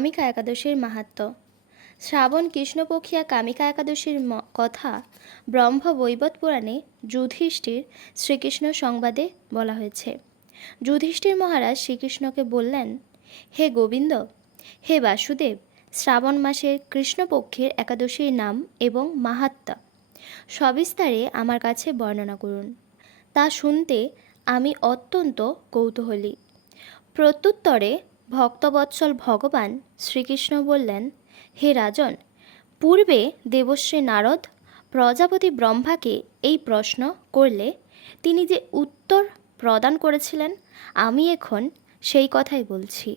কামিকা একাদশীর মাহাত্ম্য। শ্রাবণ কৃষ্ণপক্ষিয়া কামিকা একাদশীর কথা ব্রহ্ম বৈবত পুরাণে যুধিষ্ঠির শ্রীকৃষ্ণ সংবাদে বলা হয়েছে। যুধিষ্ঠির মহারাজ শ্রীকৃষ্ণকে বললেন, হে গোবিন্দ, হে বাসুদেব, শ্রাবণ মাসের কৃষ্ণপক্ষের একাদশীর নাম এবং মাহাত্ম্য সবিস্তারে আমার কাছে বর্ণনা করুন। তা শুনতে আমি অত্যন্ত কৌতূহলী। প্রত্যুত্তরে ভক্তবৎসল ভগবান শ্রীকৃষ্ণ বললেন, হে রাজন, পূর্বে দেবশ্রী নারদ প্রজাপতি ব্রহ্মাকে এই প্রশ্ন করলে তিনি যে উত্তর প্রদান করেছিলেন, আমি এখন সেই কথাই বলছি।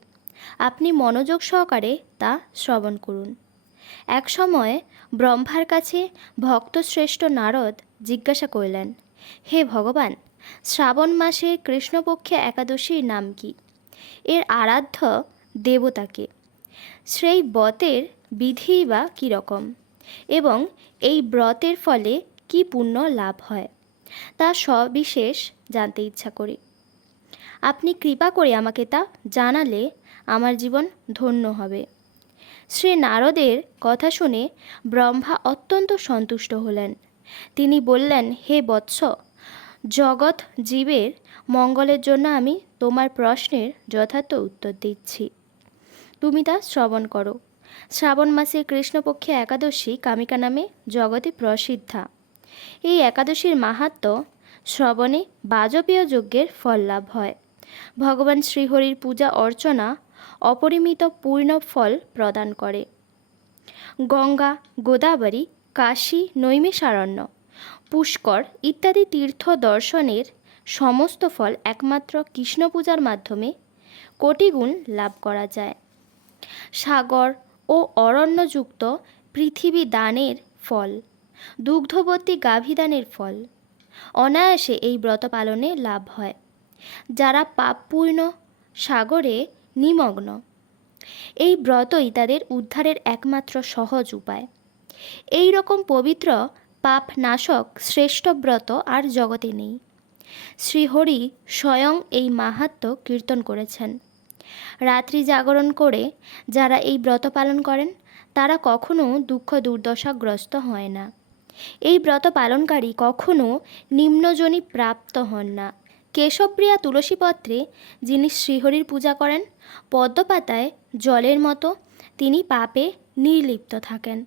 আপনি মনোযোগ সহকারে তা শ্রবণ করুন। এক সময় ব্রহ্মার কাছে ভক্তশ্রেষ্ঠ নারদ জিজ্ঞাসা করলেন, হে ভগবান, শ্রাবণ মাসের কৃষ্ণপক্ষে একাদশীর নাম কি? এর আরাধ্য দেবতাকে? সেই ব্রতের বিধি বা কীরকম? এবং এই ব্রতের ফলে কি পুণ্য লাভ হয়, তা সবিশেষ জানতে ইচ্ছা করি। আপনি কৃপা করে আমাকে তা জানালে আমার জীবন ধন্য হবে। শ্রী নারদের কথা শুনে ব্রহ্মা অত্যন্ত সন্তুষ্ট হলেন। তিনি বললেন, হে বৎস, জগৎ জীবের মঙ্গলের জন্য আমি তোমার প্রশ্নের যথার্থ উত্তর দিচ্ছি। তুমি তা শ্রবণ করো। শ্রাবণ মাসের কৃষ্ণপক্ষে একাদশী কামিকা নামে জগতে প্রসিদ্ধা। এই একাদশীর মাহাত্ম্য শ্রবণে বাজপেয় যজ্ঞের ফল লাভ হয়। ভগবান শ্রীহরির পূজা অর্চনা অপরিমিত পূর্ণ ফল প্রদান করে। গঙ্গা, গোদাবরী, কাশী, নৈমিষারণ্য, পুষ্কর ইত্যাদি তীর্থ দর্শনের সমস্ত ফল একমাত্র কৃষ্ণ পূজার মাধ্যমে কোটিগুণ লাভ করা যায়। সাগর ও অরণ্যযুক্ত পৃথিবী দানের ফল, দুগ্ধবতী গাভীদানের ফল অনায়াসে এই ব্রত পালনে লাভ হয়। যারা পাপপূর্ণ সাগরে নিমগ্ন, এই ব্রতই তাদের উদ্ধারের একমাত্র সহজ উপায়। এই রকম পবিত্র পাপনাশক শ্রেষ্ঠ ব্রত আর জগতে নেই। শ্রীহরি স্বয়ং এই মাহাত্ম্য কীর্তন করেছেন। রাত্রি জাগরণ করে যারা এই ব্রত পালন করেন, তারা কখনো দুঃখ দুর্দশাগ্রস্ত হয় না। এই ব্রত পালনকারী কখনো নিম্নজনী প্রাপ্ত হন না। কেশবপ্রিয়া তুলসীপত্রে যিনি শ্রীহরির পূজা করেন, পদ্মপাতায় জলের মতো তিনি পাপে নির্লিপ্ত থাকেন।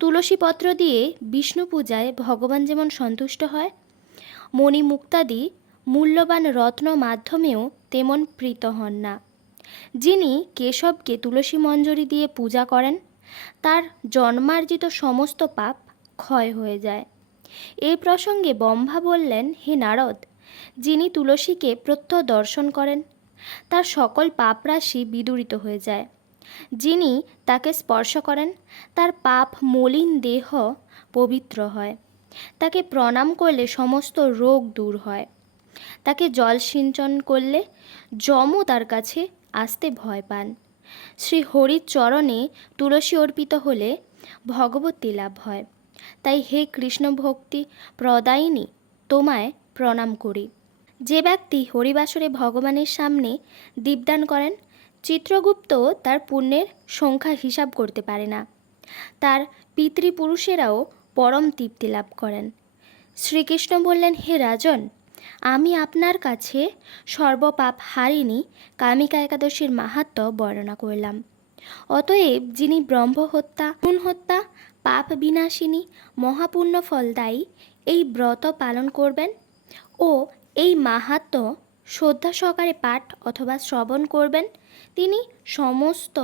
তুলসীপত্র দিয়ে বিষ্ণু পূজায় ভগবান যেমন সন্তুষ্ট হয়, মণিমুক্তাদি মূল্যবান রত্ন মাধ্যমেও তেমন প্রীত হন না। যিনি কেশবকে তুলসী মঞ্জরি দিয়ে পূজা করেন, তার জন্মার্জিত সমস্ত পাপ ক্ষয় হয়ে যায়। এই প্রসঙ্গে ব্রহ্মা বললেন, হে নারদ, যিনি তুলসীকে প্রত্যহ দর্শন করেন, তার সকল পাপরাশি বিদূরিত হয়ে যায়। যিনি তাকে স্পর্শ করেন, তার পাপ মলিন দেহ পবিত্র হয়। তাকে প্রণাম করলে সমস্ত রোগ দূর হয়। তাকে জল সিঞ্চন করলে যমও তার কাছে আসতে ভয় পান। শ্রী হরির চরণে তুলসী অর্পিত হলে ভগবতী লাভ হয়। তাই হে কৃষ্ণ ভক্তি প্রদায়িনী, তোমায় প্রণাম করি। যে ব্যক্তি হরিবাসরে ভগবানের সামনে দীপদান করেন, চিত্রগুপ্ত তার পুণ্যের সংখ্যা হিসাব করতে পারে না। তার পিতৃপুরুষেরাও পরম তৃপ্তি লাভ করেন। শ্রীকৃষ্ণ বললেন, হে রাজন, আমি আপনার কাছে সর্বপাপ হারিণী কামিকা একাদশীর মাহাত্ম্য বর্ণনা করলাম। অতএব যিনি ব্রহ্মহত্যা, খুন হত্যা, পাপ বিনাশিনী, মহাপুণ্য ফলদায়ী এই ব্রত পালন করবেন ও এই মাহাত্ম্য শ্রদ্ধা সহকারে পাঠ অথবা শ্রবণ করবেন, তিনি সমস্ত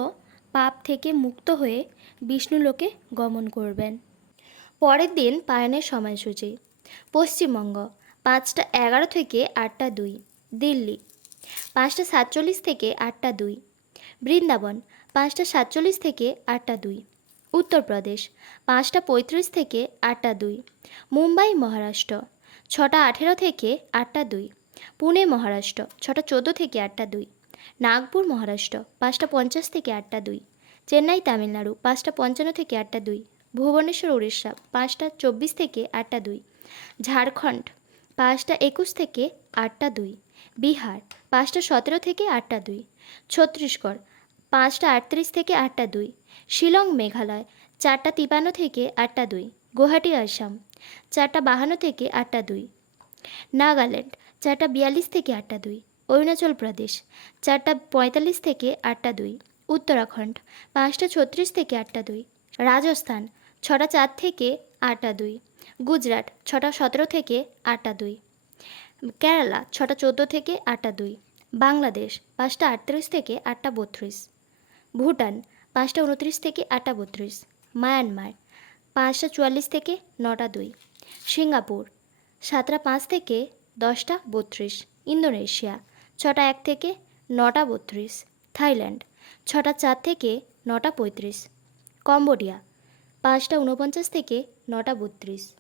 পাপ থেকে মুক্ত হয়ে বিষ্ণুলোকে গমন করবেন। পরের দিন পায়নের সময়সূচি। পশ্চিমবঙ্গ 5টা11 থেকে 8টা2, দিল্লি 5টা47 থেকে 8টা2, বৃন্দাবন 5টা47 থেকে 8টা2, উত্তরপ্রদেশ 5টা35 থেকে 8টা2, মুম্বাই মহারাষ্ট্র 6টা18 থেকে 8টা2, পুনে মহারাষ্ট্র 6টা14 থেকে 8টা2, নাগপুর মহারাষ্ট্র 5টা50 থেকে 8টা2, চেন্নাই তামিলনাড়ু 5টা55 থেকে 8টা2, ভুবনেশ্বর উড়িষ্যা 5টা24 থেকে 8টা2, ঝাড়খণ্ড 5টা21 থেকে 8টা2, বিহার 5টা17 থেকে 8টা2, ছত্তিশগড় 5টা 38 থেকে 8টা 2। শিলং মেঘালয় 4টা 53 থেকে 8টা 2। গুয়াহাটি আসাম 4টা 52 থেকে 8টা 2। নাগাল্যান্ড 4টা 42 থেকে 8টা 2। অরুণাচল প্রদেশ 4টা 45 থেকে 8টা 2। উত্তরাখণ্ড 5টা 36 থেকে 8টা 2। রাজস্থান 6টা 4 থেকে 8টা 2। গুজরাট 6টা 17 থেকে 8টা 2। কেরালা 6টা 14 থেকে 8টা 2। বাংলাদেশ 5টা 38 থেকে 8টা 32। ভুটান 5টা 29 থেকে 8টা 32। মায়ানমার 5টা 44 থেকে 9টা 2। সিঙ্গাপুর 7টা 5 থেকে 10টা 32। ইন্দোনেশিয়া 6টা 1 থেকে 9টা 32। থাইল্যান্ড 6টা 4 থেকে 9টা 35। কম্বোডিয়া 5টা 49 থেকে 9টা 32।